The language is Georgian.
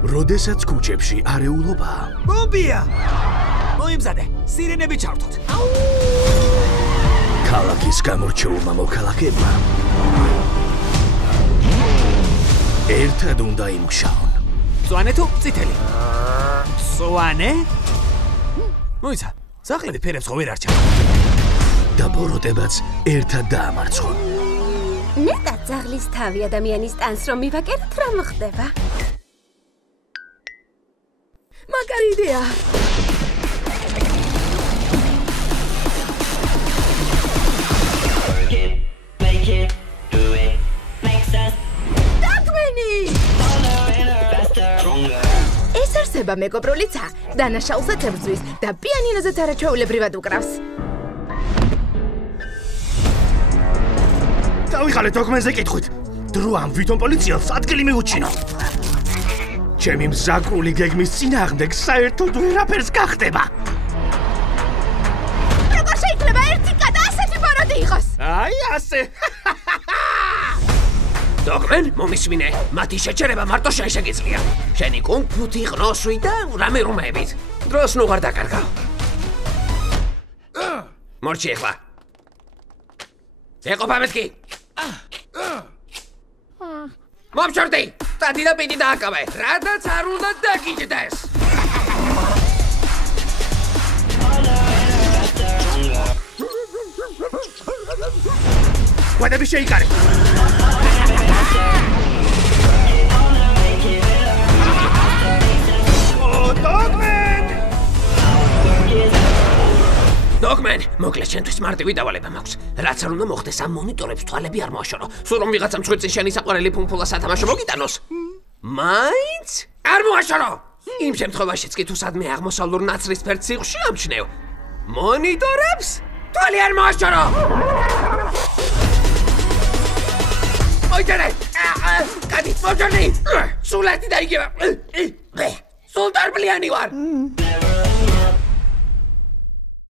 როდესაც ქუჩებში არეულობაა. ბომბია! მოიმზადე, სირენები ჩავთოთ. ქალაქის გამორჩეულმა მოქალაქეებმა ერთად უნდა იმუშაონ. მწვანე თუ წითელი? მწვანე? მოიცა, სახლები ფერებს ხო ვერ არჩევ. და ბოროტებაც ერთად დაამარცხონ. ნეტად ძაღლის თავი ადამიანის ტანს რომ მივაკეროთ, რა მოხდება? მაგარი იდეა! ეს არსება მეკობრულიცა, დანაშაულსაც ებრძვის და პიანინოზეც არაჩვეულებრივად უკრავს. დავიხალეთ დოკუმენტზე კითხვით. დრო ამ ვითომ პოლიციელს ადგილი მიუჩინო. ჩემი მზაკრული გეგმის წინააღმდეგ საერთოდ ვერაფერს გახდება. როგორ შეიძლება ერთი კატა ასეთი ბოროტი იყოს? აი ასე. დოგმენ, მომისმინე, მათი შეჩერება მარტო შენ შეგიძლია. შენი კუნგ-ფუთი ყნოსვი და რამე რომებით. დროს ნუ ვარ დაკარგავ. მორჩი ეხლა. ეყობა მეთქი. მომჩორდი, სტადი და პიდი დააკავე. რადაც არ უნდა დაგიჯდეს. კვედები შეიკარე. დოგმენ, მოკლედ შენთვის მარტივი დავალება მაქვს. რაც არ უნდა მოხდეს, ამ მონიტორებს თვალები არ მოაშორო. სულ რომ ვიღაცა მსხვერპლი შენი საყვარელი ფუნფულა სათამაშო მოგიტანოს. მაინც არ მოაშორო. იმ შემთხვევაშიც კი თუ სადმე აღმოსავლურ ნაცრისფერ ციხში ამჩნევ. მონიტორებს თვალი არ მოაშორო. მოიწერე. კადი, მომჯერდი. სულ ერთი დაიგება. სულ დარბლიანი ვარ.